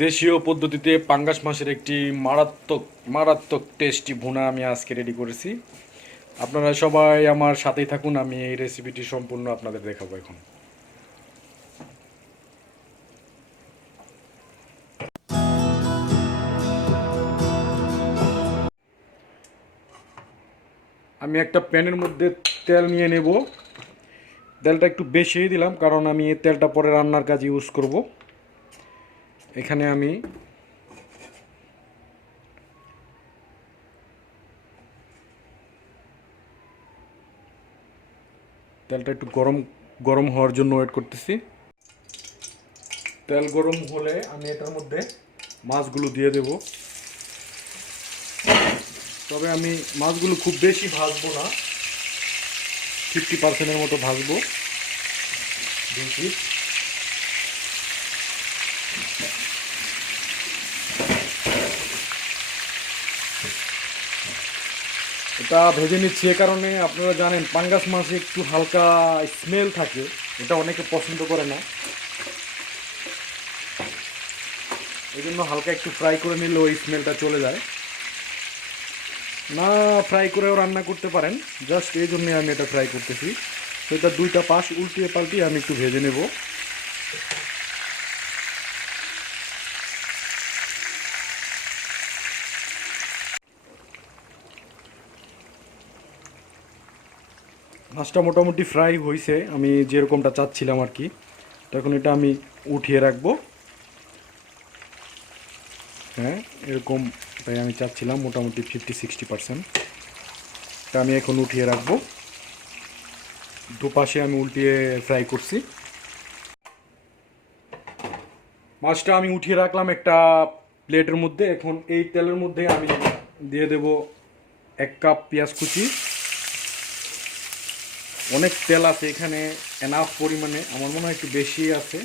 দেশীয় পদ্ধতিতে পাঙ্গাস মাছের একটি মারাত্মক মারাত্মক টেস্টি ভুনা আমি আজকে রেডি করেছি। আপনারা সবাই আমার সাথেই থাকুন, আমি এই রেসিপিটি সম্পূর্ণ আপনাদের দেখাবো এখন। আমি একটা প্যানের মধ্যে তেল নিয়ে নেব। তেলটা একটু বেশিই দিলাম কারণ আমি এই তেলটা পরে রান্নার কাজে ইউজ করব। এখানে আমি তেলটা একটু গরম গরম হওয়ার জন্য ওয়েট করতেছি। তেল গরম হলে আমি এটার মধ্যে মাছগুলো দিয়ে দেব। তবে আমি মাছগুলো খুব বেশি ভাজবো না, 50%-এর মতো ভাজবো। দেখি, এটা ভেজে নিচ্ছি এ কারণে, আপনারা জানেন পাঙ্গাস মাছে একটু হালকা স্মেল থাকে, এটা অনেকে পছন্দ করে না। এই জন্য হালকা একটু ফ্রাই করে নিলে ওই স্মেলটা চলে যায়। না ফ্রাই করেও রান্না করতে পারেন, জাস্ট এই জন্যে আমি এটা ফ্রাই করতেছি। তো এটা দুইটা পাশ উল্টিয়ে পাল্টিয়ে আমি একটু ভেজে নেব। মাছটা মোটামুটি ফ্রাই হয়েছে, আমি যেরকমটা চাচ্ছিলাম আর কি। তো এখন এটা আমি উঠিয়ে রাখবো। হ্যাঁ, এরকমটাই আমি চাচ্ছিলাম, মোটামুটি 50-60%। তা আমি এখন উঠিয়ে রাখবো। দুপাশে আমি উল্টিয়ে ফ্রাই করছি। মাছটা আমি উঠিয়ে রাখলাম একটা প্লেটের মধ্যে। এখন এই তেলের মধ্যে আমি দিয়ে দেব 1 কাপ পেঁয়াজ কুচি। অনেক তেল আছে এখানে, এনাফ পরিমাণে, আমার মনে হয় একটু বেশি আছে,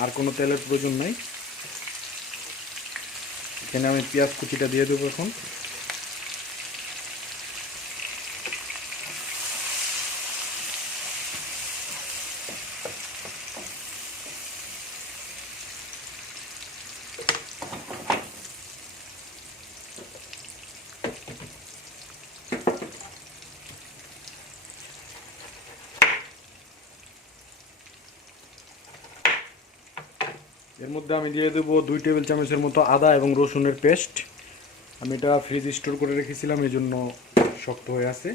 আর কোনো তেলের প্রয়োজন নাই। এখানে আমি পেঁয়াজ কুচিটা দিয়ে দেবো এখন। এর মধ্যে আমি দিয়ে দেবো 2 টেবিল চামচের মতো আদা এবং রসুনের পেস্ট। আমি এটা ফ্রিজ স্টোর করে রেখেছিলাম, এই জন্য শক্ত হয়ে আছে।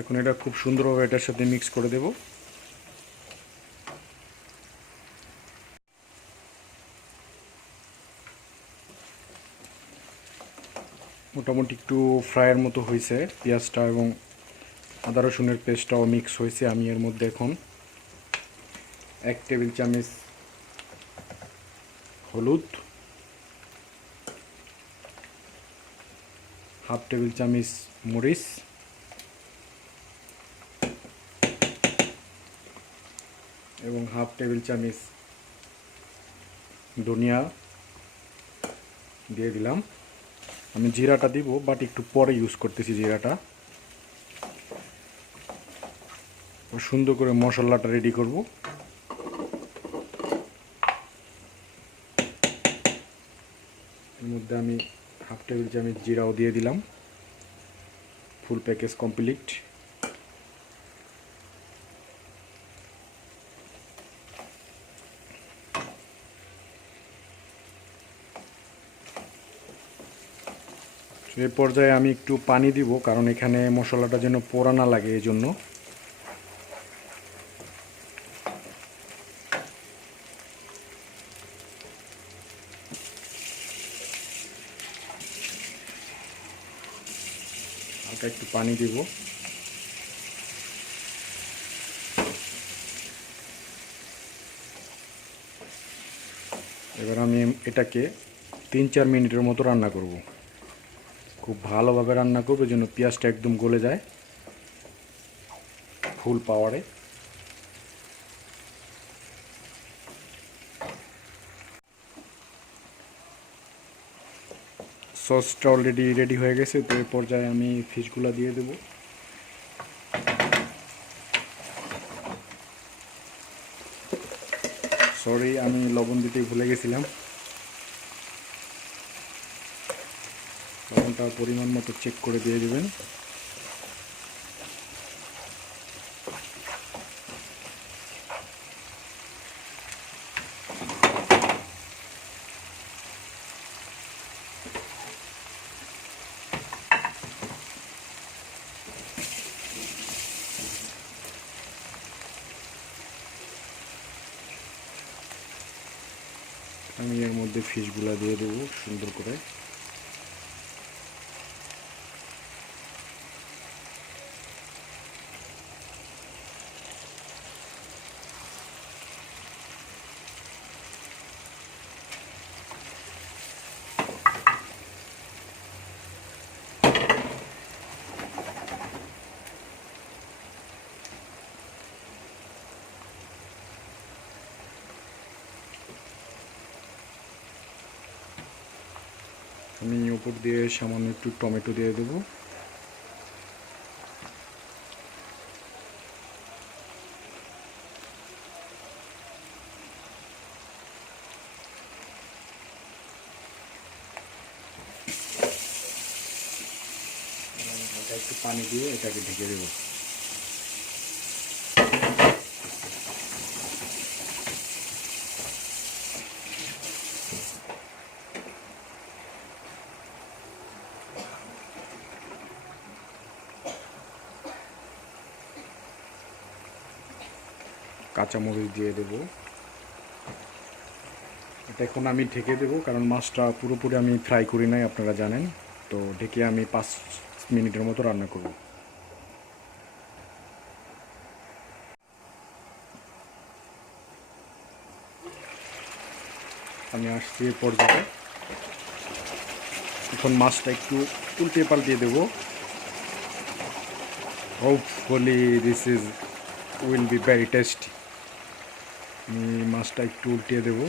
এখন এটা খুব সুন্দরভাবে এটার সাথে মিক্স করে দেব। মোটামুটি একটু ফ্রাইয়ের মতো হয়েছে পেঁয়াজটা, এবং আদা রসুনের পেস্টটাও মিক্স হয়েছে। আমি এর মধ্যে এখন 1 টেবিল চামচ হলুদ, 1/2 টেবিল চামচ মরিচ এবং 1/2 টেবিল চামচ ধনিয়া দিয়ে দিলাম। আমি জিরাটা দিব, বাট একটু পরে ইউজ করতেছি জিরাটা। সুন্দর করে মশলাটা রেডি করব। এর মধ্যে আমি 1/2 টেবিল চামচ জিরাও দিয়ে দিলাম। Full package complete. এই পর্যায়ে আমি একটু পানি দিব, কারণ এখানে মশলাটা যেন পোড়া না লাগে, এই জন্য। হালকা একটু পানি দিব। এবার আমি এটাকে 3-4 মিনিটের মতো রান্না করব। খুব ভালোভাবে রান্না করব যেন পেঁয়াজটা একদম গলে যায় ফুল পাওয়ারে। সসটা অলরেডি রেডি হয়ে গেছে, তো এই পর্যায়ে আমি ফিশগুলো দিয়ে দেব। সরি, আমি লবণ দিতে ভুলে গেছিলাম। লবণটা পরিমাণ মতো চেক করে দিয়ে দেবেন। আমি এর মধ্যে ফিশগুলো দিয়ে দেবো সুন্দর করে। আমি উপর দিয়ে সামান্য একটু টমেটো দিয়ে দেবো। একটু পানি দিয়ে এটাকে ঢেকে দেবো। কাঁচামরিচ দিয়ে দেব। এটা এখন আমি ঢেকে দেবো, কারণ মাছটা পুরোপুরি আমি ফ্রাই করি নাই, আপনারা জানেন। তো ঢেকে আমি 5 মিনিটের মতো রান্না করব। আমি আসছি এ পর্যায়ে। এখন মাছটা একটু উল্টে পাল্টিয়ে দেবো। Hopefully this is will be very tasty. আমি মাছটা একটু উল্টিয়ে দেবো।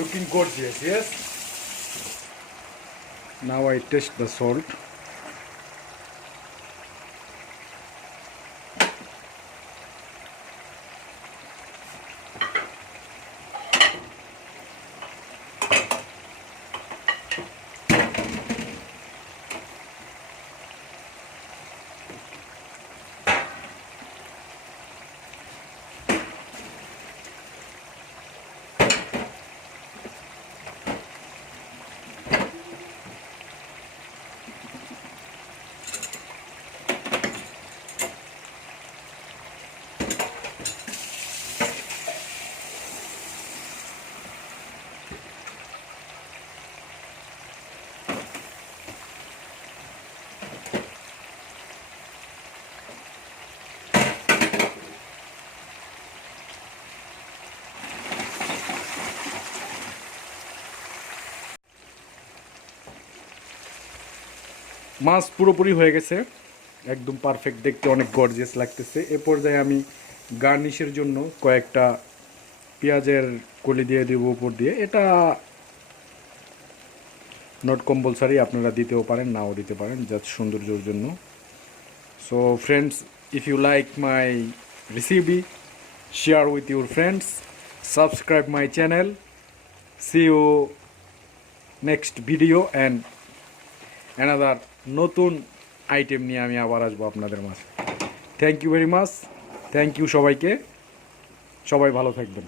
Looking gorgeous, yes? Now I taste the salt. মাছ পুরোপুরি হয়ে গেছে, একদম পারফেক্ট, দেখতে অনেক গর্জিয়াস লাগতেছে। এ পর্যায়ে আমি গার্নিশের জন্য কয়েকটা পেঁয়াজের কলি দিয়ে দেব উপর দিয়ে। এটা নট কম্পালসারি, আপনারা দিতেও পারেন, নাও দিতে পারেন, জাস্ট সৌন্দর্যের জন্য। So friends, if you like my recipe, share with your friends, subscribe my channel. See you next video and another নতুন আইটেম নিয়ে আমি আবার আসবো আপনাদের মাঝে। Thank you very much. Thank you সবাইকে। সবাই ভালো থাকবেন।